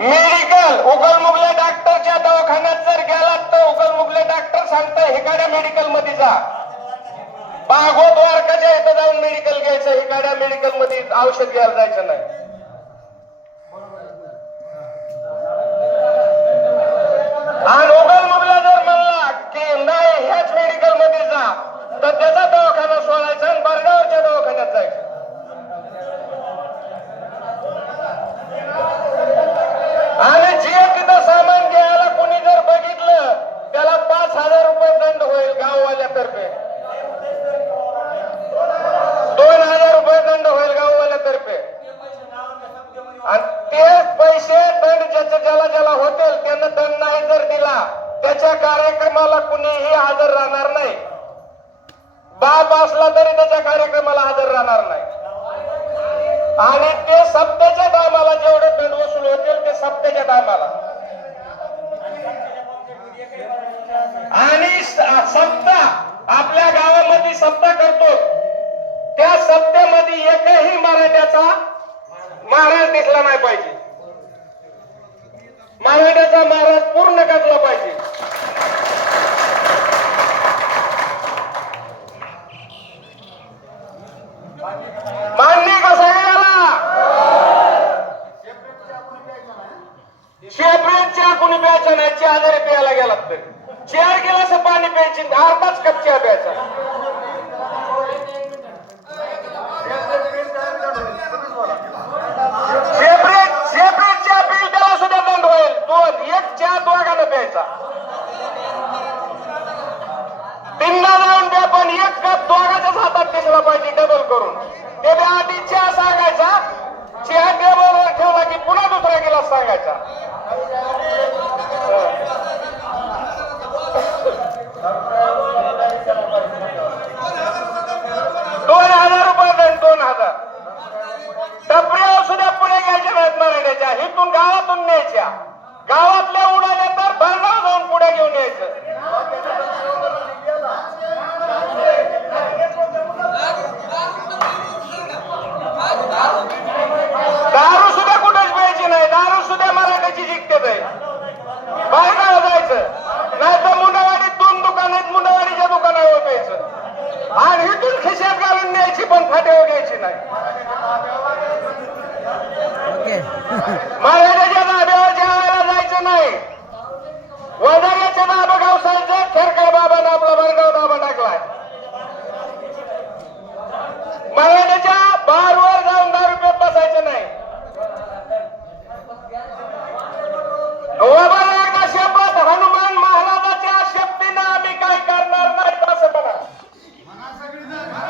Medical उगलमुगल्या डॉक्टरच्या दवाखान्यात जर गेलात तर उगलमुगले डॉक्टर सांगतात हिकाड्या मेडिकलमध्ये जा. बागो द्वारकाच्या इथं जाऊन मेडिकल घ्यायचं हिकाड्या मेडिकलमध्ये औषध घ्यायला जायचं नाही. पैसे दंड ज्याच्या ज्याला ज्याला होतील त्यांना दंड नाही जर दिला त्याच्या कार्यक्रमाला कुणीही हजर राहणार नाही. बाप असला तरी त्याच्या कार्यक्रमाला हजर राहणार नाही. आणि ते सप्त्याच्या टायमाला जेवढे दंड वसूल होतील ते सप्त्याच्या टायमाला. आणि सत्ता सप्ताह आपल्या गावामध्ये सप्ताह करतो. त्या सप्त्यामध्ये एकही मराठ्याचा महाराज दिसला नाही पाहिजे. आपला महाराज पूर्ण करला पाहिजे. मान्य चहा कोणी प्यायचा नाही चहा जरी प्यायला गेला तर. चार गिलास पाणी प्यायची अर्धाच कप चहा प्यायचा सेपरेट सेपरेट चहा पिल त्याला सुद्धा दंड होईल दोन एक चहा दोघांना प्यायचा तीनदा जाऊन द्या पण एक कप दोघाच्याच हातात पाहिजे डबल करून. ते आधी चहा सांगायचा. चहा टेबलवर ठेवला की पुन्हा दुसरा गेला सांगायचा. दोन हजार रुपये दंड दोन हजार. टपऱ्या सुद्धा पुढे घ्यायच्या नाहीत मराठ्याच्या हिथून गावातून न्यायच्या. गावातल्या उडाल्या तर भरणाव जाऊन पुढे घेऊन यायचं दारू सुद्धा कुठेच प्यायची नाही. दारू सुद्धा मराठ्याची जिंकतेच आहे. बाहेर जायचं. नाही तर मुंडावाडीत दोन दुकान आहेत मुंडावाडीच्या दुकानावर प्यायचं. आणि इथून खिशात घालून न्यायची पण फाट्यावर घ्यायची नाही. ओके. महाराजाच्या धाब्यावर जेवायला जायचं नाही. वडाल्याच्या धाबा गावसायचं खेरकर बाबानं आपला वर्ग शपथ हनुमान महाराजाच्या शक्तीनं आम्ही काय करणार नाही असं म्हणा